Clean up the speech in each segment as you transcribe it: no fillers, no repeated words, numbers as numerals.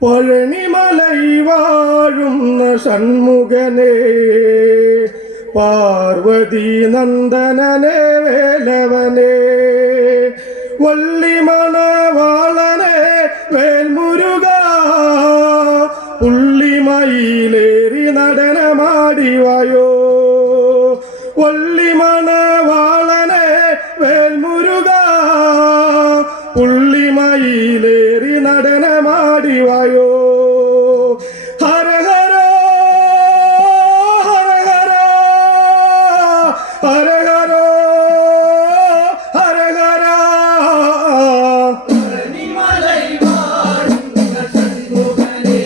பழனிமலை வாழும் சண்முகனே, பார்வதி நந்தனனே, வேலவனே, வள்ளி மணவாளனே, வேல்முருகா, புள்ளிமயிலேறி நடனமாடிவாயோ. வள்ளி மணவாளனே, வேல்முருகா, புள்ளிமயிலேறி நடனமாடிவாயோ. ஹர ஹர ஹர ஹர ஹர ஹர ஹர ஹர. பழனிமலை வாழும் சண்முகனே,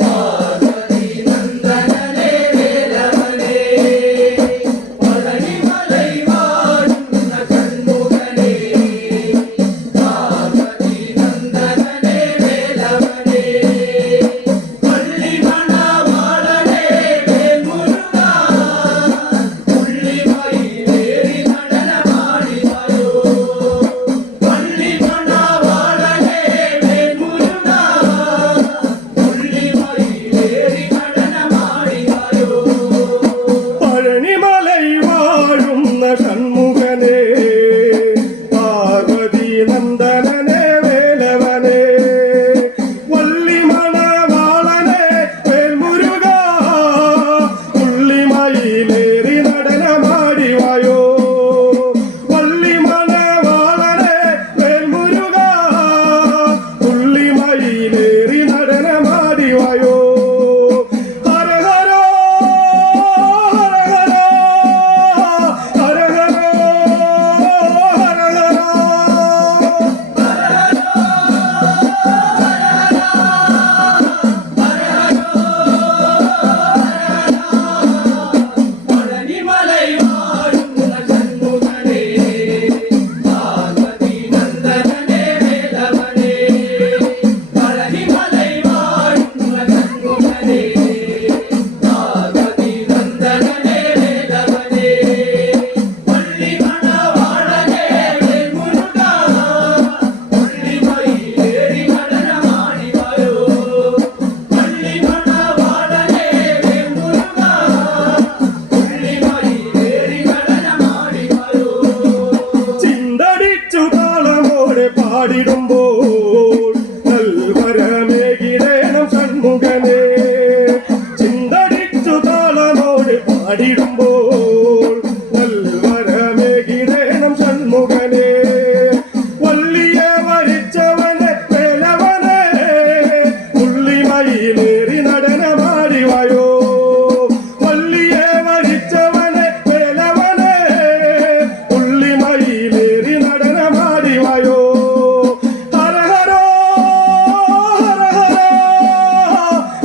பார்வதி நந்தனனே, வேலவனே, பழனிமலை வாழும் சண்முகனே, பார்வதி நந்தனனே, வேலவனே, வள்ளி மணவாளனே, வேல்முருகா, புள்ளிமயிலேறி நடனமாடிவாயோ. வள்ளி மணவாளனே, வேல்முருகா, புள்ளிமயிலேறி நடனமாடிவாயோ. பழனிமலை வாழும் சண்முகனே, பார்வதி நந்தனனே, வேலவனே, வள்ளி மணவாளனே, வேல்முருகா, புள்ளிமயிலேறி நடனமாடிவாயோ. வள்ளி மணவாளனே, வேல்முருகா, புள்ளிமயிலேறி நடனமாடிவாயோ. ஹர ஹர ஹர ஹர ஹர ஹர ஹர ஹர. பழனிமலை வாழும் சண்முகனே, பார்வதி நந்தனனே, வேலவனே, பழனிமலை வாழும் சண்முகனே, பார்வதி நந்தனனே, வேலவனே, வள்ளி மணவாளனே, வேல்முருகா, புள்ளிமயிலேறி நடனமாடிவாயோ. வள்ளி மணவாளனே, வேல்முருகா, புள்ளிமயிலேறி நடனமாடிவாயோ. ചിന്തടിച്ചു താളമോടെ പാടിടുമ്പോൾ നൽവരമേകിടേണം ഷൺമുഖനേ. ചിന്തടിച്ചു താളമോടെ പാടിടുമ്പോൾ നൽവരമേകിടേണം ഷൺമുഖനേ. വള്ളിയെ വരിച്ചവനെ, വേലവനെ, പുള്ളിമയിലേറി നടനമാടിവായോ. വള്ളിയെ വരിച്ചവനെ, വേലവനെ, പുള്ളിമയിലേറി നടനമാടിവായോ. ഹര ഹര ഹര ഹര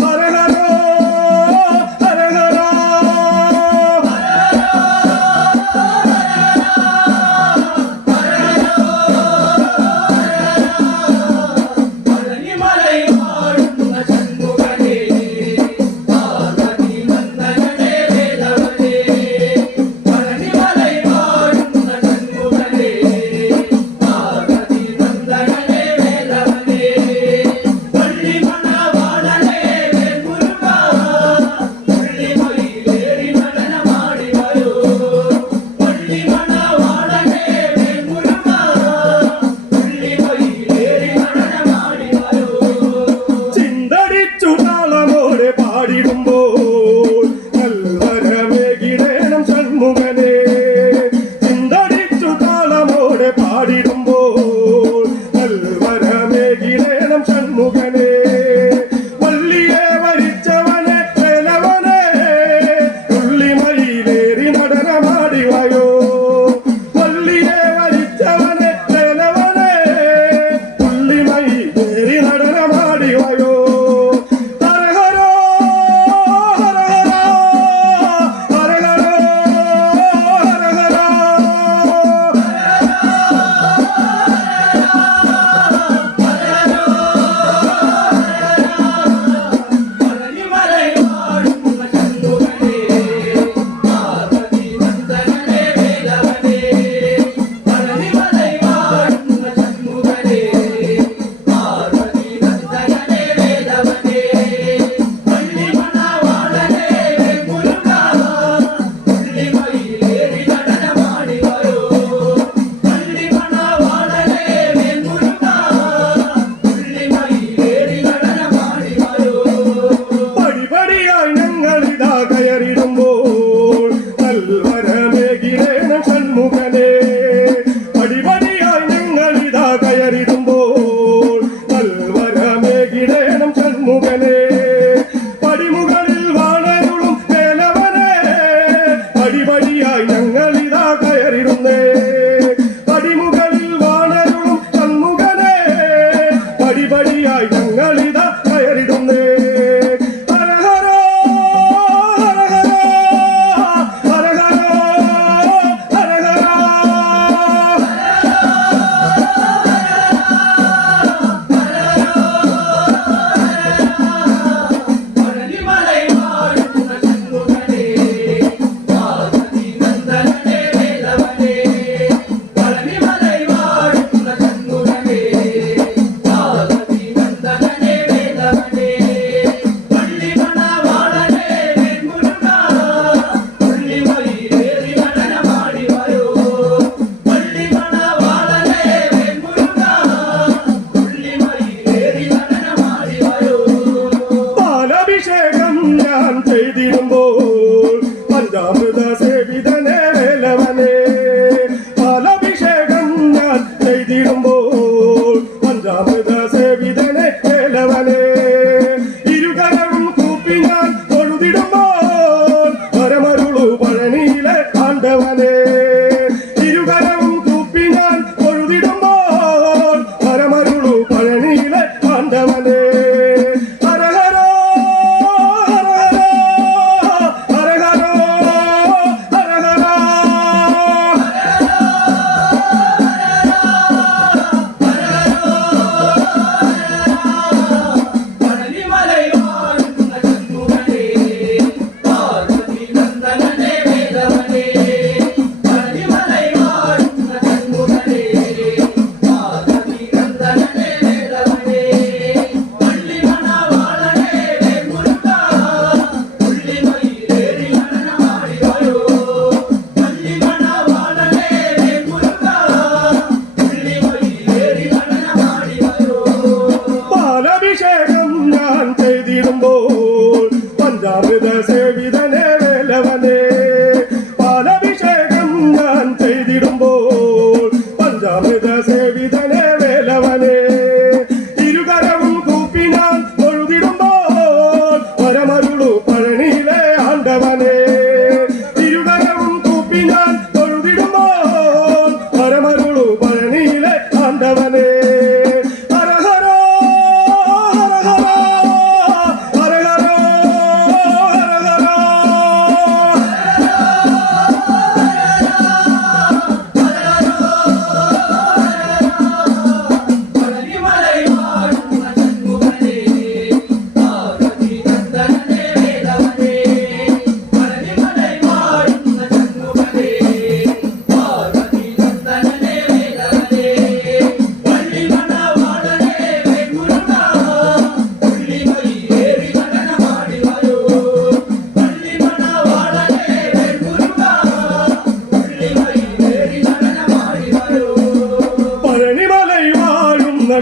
ഹര ഹര ഹര ഹര. பழனிமலை வாழும் சண்முகனே, பார்வதி நந்தனனே, வேலவனே, பழனிமலை வாழும் சண்முகனே, பார்வதி ചെയ്തിടുമ്പോൾ പഞ്ചാമൃത സേവിതനെ വേലവനെ ഇരുകരവും കൂപ്പി ഞാൻ തൊഴുതിടുമ്പോൾ വരമരുളു പഴനിയിലെ ആണ്ടവനെ ഇരുകരവും കൂപ്പി ഞാൻ തൊഴുതിടുമ്പോൾ വരമരുളു പഴനിയിലെ ആണ്ടവനെ പഞ്ചാമൃത സേവിതനെ വേലവനെ പാലഭിഷേകം ഞാൻ ചെയ്തിടുമ്പോൾ പഞ്ചാമൃത സേവിതനെ വേലവനെ ഇരുകരവും കൂപ്പി ഞാൻ തൊഴുതിടുമ്പോൾ വരമരുളു പഴനിയിലെ ആണ്ടവനെ ഇരുകരവും കൂപ്പി ഞാൻ തൊഴുതിടുമ്പോൾ വരമരുളു പഴനിയിലെ ആണ്ടവനെ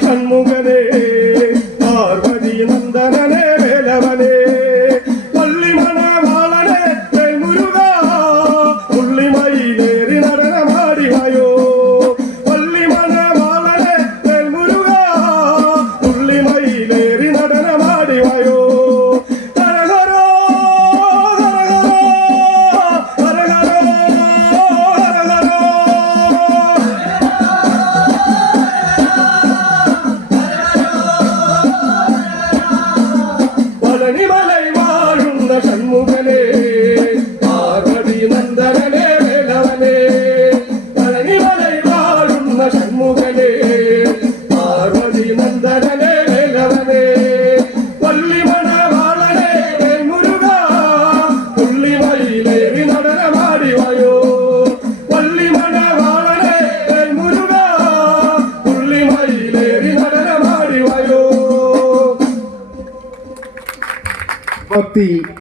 ഷൺമുഖനേ പാർവതി നന്ദനനേ വേലവനേ പള്ളിമണവാളനെ മുരുക പുള്ളിമയിലേറി നടനമാടിവായോ പള്ളിമണവാളനെ മുരുക പുള്ളിമയിലേറി നടനമാടിവായോ ഹരഹരോ ഹരഹരോ ഹരഹരോ ഹരഹരോ പഴനിമലൈ വാഴുന്ന ഷൺമുഖനേ പാർവതി നന്ദനനേ വേലവനേ പഴനിമലൈ വാഴുന്ന ഷൺമുഖനേ പാർവതി നന്ദനനേ വേലവനേ പള്ളിമണവാളനെ മുരുക പുള്ളിമയിലേറി നടനമാടിവായോ പള്ളിമണവാളനെ മുരുക പുള്ളിമയിലേറി നടനമാടിവായോ ഭക്തി